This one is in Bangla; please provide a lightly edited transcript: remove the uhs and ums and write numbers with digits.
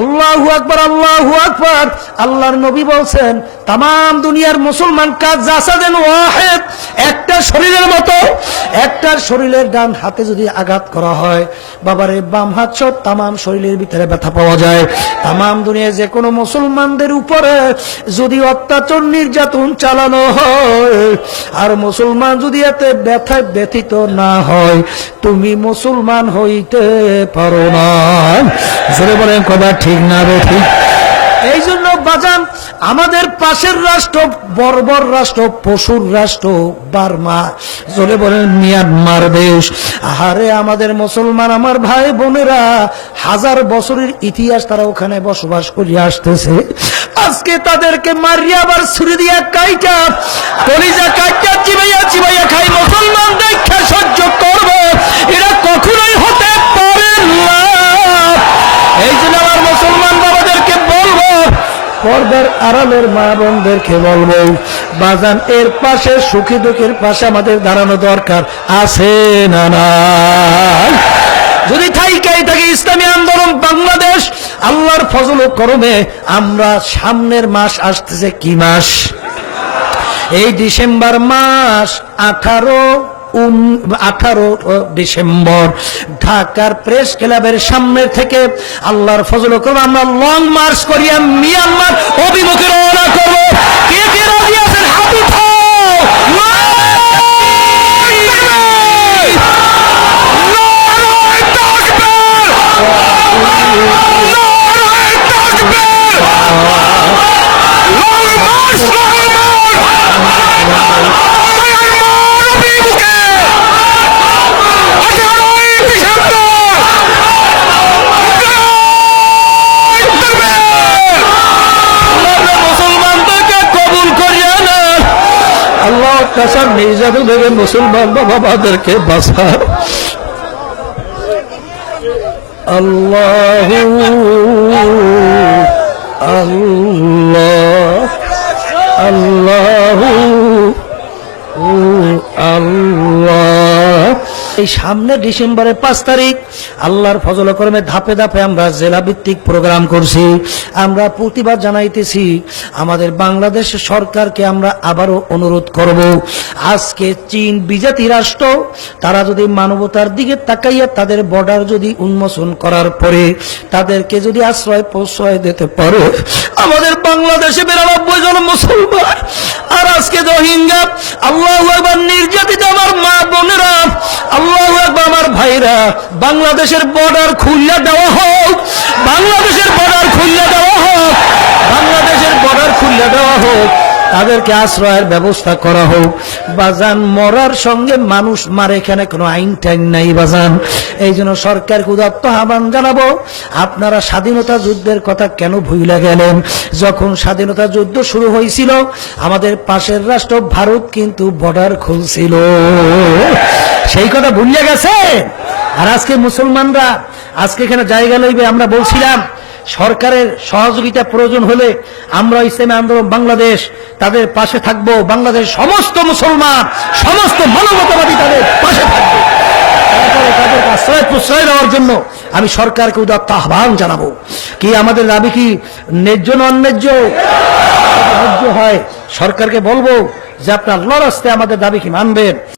আল্লাহু আকবার, আল্লাহু আকবার। আল্লাহর নবী বলছেন তাম দুনিয়ার মুসলমান কাজ জাসাদেন ওয়াহিদ, একটা শরীরের মতো। একটা শরীরের ডান হাতে যদি আঘাত করা হয়, বাবারে বাম হাত সব তাম শরীরের ভিতরে ব্যথা পাওয়া যায়। তাম দুনিয়ায় যে কোনো মুসলমানদের উপরে যদি অত্যাচার নির্যাতন চালানো হয়, আর মুসলমান যদি এতে ব্যথায় ব্যথিত না হয়, তুমি মুসলমান হইতে পারো না। জোরে বলেন কথা ঠিক না রে ঠিক? এই জন্য বাজান, আমাদের পাশের রাষ্ট্র বর্বর রাষ্ট্র, পশুর রাষ্ট্র বার্মা, জোরে বলেন মিয়ানমার দেশ। আহারে আমাদের মুসলমান আমার ভাই বোনেরা, হাজার বছরের ইতিহাস তারা ওখানে বসবাস করে আসতেছে। আজকে তাদেরকে মারিয়া আবার ছুরি দিয়া কাইটা, কলিজা কাইটা চিবাইয়া চিবাইয়া খাই মুসলমান দেখা সহ্য করবে, এরা কখনোই হতে পারে না। এই জন্য আমার মুসলমান বাবাদেরকে বলবো, পর্দার আড়ালের মা বোনদেরকে বলবো, বাজান এর পাশে সুখী দুঃখের পাশে আমাদের দাঁড়ানো দরকার আছে না না? যদি থাইকাই থাকে ইসলামী আন্দোলন বাংলাদেশ, আল্লাহর ফজল ও করমে আমরা সামনের মাস আসতেছে, কি মাস? এই ডিসেম্বর মাস 18 ডিসেম্বর ঢাকার প্রেস ক্লাবের সামনে থেকে আল্লাহর ফজল করবে আমরা লং মার্চ করিয়া মিয়ানমার অভিমুখে রওনা করব। কে কে রাজি আছেন হাত উঠাও। নির্যাতন থেকে মুসলমান বাবাদেরকে বাঁচা। আল্লাহ আল্লাহ আল্লাহ আল্লাহ। এই সামনে ডিসেম্বরের 5 তারিখ আল্লাহর ফজল করমে ধাপে ধাপে আমরা জেলা ভিত্তিক প্রোগ্রাম করছি। আমরা প্রতিবাদ জানাইতেছি, আমাদের বাংলাদেশ সরকারকে আমরা আবারও অনুরোধ করব, আজকে চীন বিজাতি রাষ্ট্র, তারা যদি মানবতার দিকে তাকাইয়া তাদের বর্ডার যদি উন্মোচন করার পরে তাদেরকে যদি আশ্রয় প্রশ্রয় দিতে পারে, আমাদের বাংলাদেশে 92 জন মুসলমান আর আজকে রোহিঙ্গা, আল্লাহু আকবার, নির্যাতিত আমার মা বোনেরা, আল্লাহু আকবার আমার ভাইরা, বাংলাদেশের বর্ডার খুলে দেওয়া হোক, বাংলাদেশের বর্ডার খুলে দেওয়া হোক, বাংলাদেশের বর্ডার খুলে দেওয়া হোক, তাদেরকে আশ্রয়ের ব্যবস্থা করা হোক। বাজান মরার সঙ্গে মানুষ মারে, এখানে কোনো আইন টাইন নাই বাজান। এই জন্য সরকারকে উদাত্ত আহ্বান জানাবো, আপনারা স্বাধীনতা যুদ্ধের কথা কেন ভুলে গেলেন? যখন স্বাধীনতা যুদ্ধ শুরু হয়েছিল আমাদের পাশের রাষ্ট্র ভারত কিন্তু বর্ডার খুলছিল, সেই কথা ভুলিয়া গেছে। আর আজকে মুসলমানরা আজকে এখানে জায়গা লইবে, আমরা বলছিলাম সরকারের সহযোগিতা প্রয়োজন হলে আমরা ইসলামী আন্দোলন বাংলাদেশ তাদের পাশে থাকব। বাংলাদেশ সমস্ত মুসলমান, সমস্ত মানবতাবাদী তাদের পাশে থাকবে। তারপরে তাদেরকে আশ্রয় প্রশ্রয় দেওয়ার জন্য আমি সরকারকে উদাত্ত আহ্বান জানাবো। কি আমাদের দাবি কি ন্যায্য না অন্যায্য? ন্যায্য হয় সরকারকে বলবো যে আপনার আল্লাহর রাস্তায় আমাদের দাবি কি মানবেন।